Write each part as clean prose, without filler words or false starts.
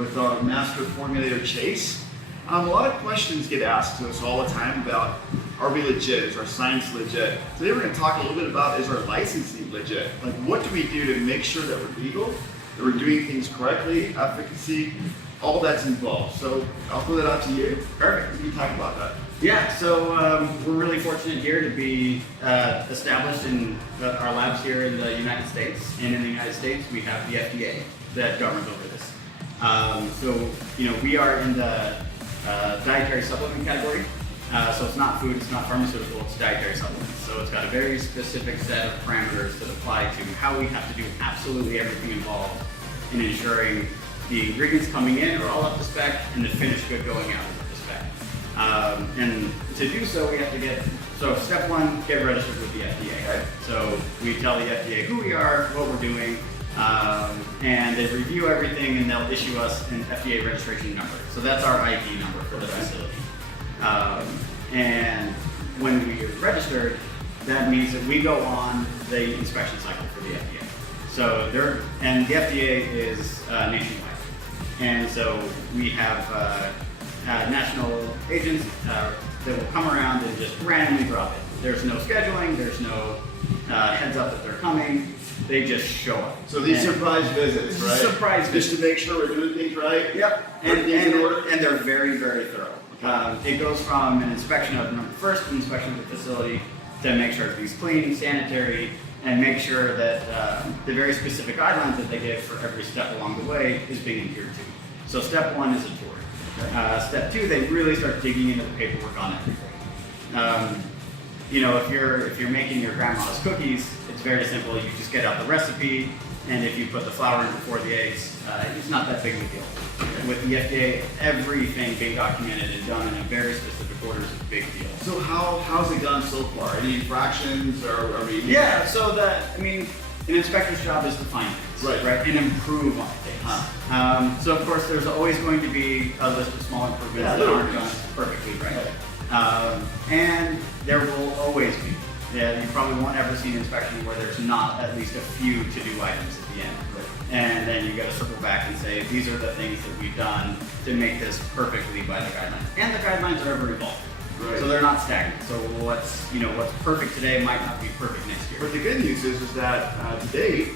with our master formulator Chase. A lot of questions get asked to us all the time about, are we legit? Is our science legit? Today we're going to talk a little bit about, is our licensing legit? Like, what do we do to make sure that we're legal, that we're doing things correctly, efficacy, all that's involved. So I'll throw that out to you. Perfect. You can talk about that. Yeah, so we're really fortunate here to be established in our labs here in the United States. And in the United States, we have the FDA that governs over this. So, you know, we are in the dietary supplement category. So it's not food, it's not pharmaceutical, it's dietary supplements. So it's got a very specific set of parameters that apply to how we have to do absolutely everything involved in ensuring the ingredients coming in are all up to spec and the finished good going out is up to spec. And to do so, we have to so step one, get registered with the FDA. Right? So we tell the FDA who we are, what we're doing, and they review everything and they'll issue us an FDA registration number. So that's our ID number for the facility. And when we are registered, that means that we go on the inspection cycle for the FDA. So and the FDA is nationwide. And so we have national agents that will come around and just randomly drop it. There's no scheduling, there's no heads up that they're coming. They just show up. So these surprise visits, right? Surprise visits. Just to make sure we're doing things right? Yep. And they're very, very thorough. It goes from an inspection of an inspection of the facility to make sure everything's clean, sanitary, and make sure that the very specific guidelines that they give for every step along the way is being adhered to. So step one is a tour. Okay. Step two, they really start digging into the paperwork on everything. You know, if you're making your grandma's cookies, it's very simple. You just get out the recipe, and if you put the flour in before the eggs, it's not that big of a deal. With the FDA, everything being documented and done in a very specific order is a big deal. So how's it gone so far? Any infractions or are we? Yeah, so an inspector's job is to find things, right? And improve on things. So of course, there's always going to be a list of small improvements that aren't done perfectly right. And there will always be. Yeah, you probably won't ever see an inspection where there's not at least a few to-do items at the end. And then you got to circle back and say, these are the things that we've done to make this perfectly by the guidelines. And the guidelines are ever evolving. Right. So they're not stagnant. So what's perfect today might not be perfect next year. But the good news is that today,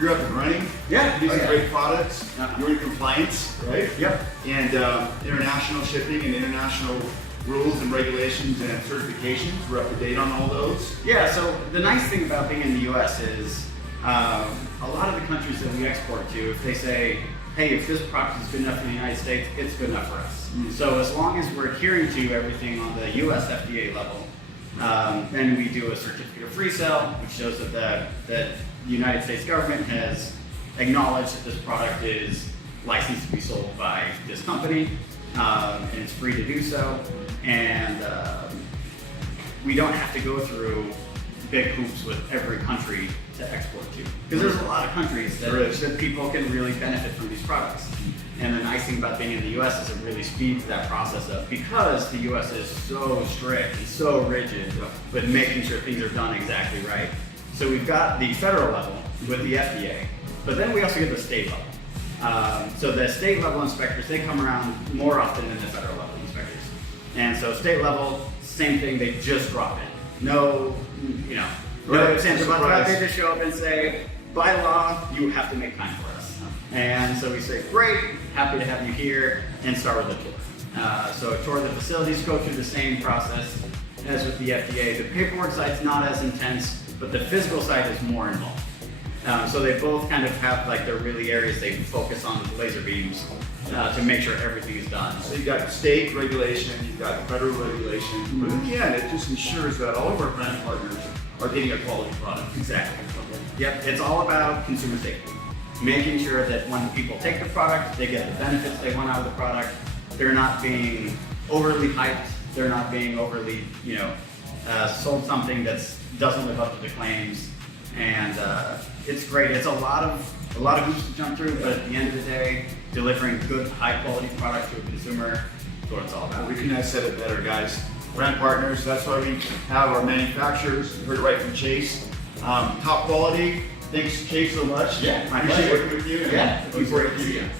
you're up and running. Yeah. You're using great products. You're in compliance, right? Yep. And international shipping and international rules and regulations and certifications, we're up to date on all those. Yeah, so the nice thing about being in the US is a lot of the countries that we export to, if they say, hey, if this product is good enough for the United States, it's good enough for us. So as long as we're adhering to everything on the US FDA level, then we do a certificate of free sale, which shows that the United States government has acknowledged that this product is licensed to be sold by this company, and it's free to do so. And we don't have to go through big hoops with every country to export to. Because there's a lot of countries that people can really benefit from these products. And the nice thing about being in the US is it really speeds that process up because the US is so strict and so rigid with making sure things are done exactly right. So we've got the federal level with the FDA, but then we also get the state level. So the state level inspectors, they come around more often than the federal level inspectors. And so state level, same thing, they just drop in. No, no sense about they just show up and say, by law, you have to make time for us. And so we say, great, happy to have you here, and start with a tour. So a tour of the facilities, go through the same process as with the FDA. The paperwork side's not as intense, but the physical side is more involved. So they both kind of have like their really areas they focus on with laser beams to make sure everything is done. So you've got state regulation, you've got federal regulation, but in the end, it just ensures that all of our brand partners are getting a quality product. Exactly. Yep, it's all about consumer safety. Making sure that when people take the product, they get the benefits they want out of the product. They're not being overly hyped. They're not being overly, sold something that doesn't live up to the claims. And it's great. It's a lot of hoops to jump through, but at the end of the day, delivering good, high-quality product to a consumer is what it's all about. We couldn't have said it better, guys. Brand partners, that's why we have our manufacturers. You heard it right from Chase. Top quality. Thanks, Chase, so much. Yeah, I appreciate working with you. Yeah, looking forward to seeing you.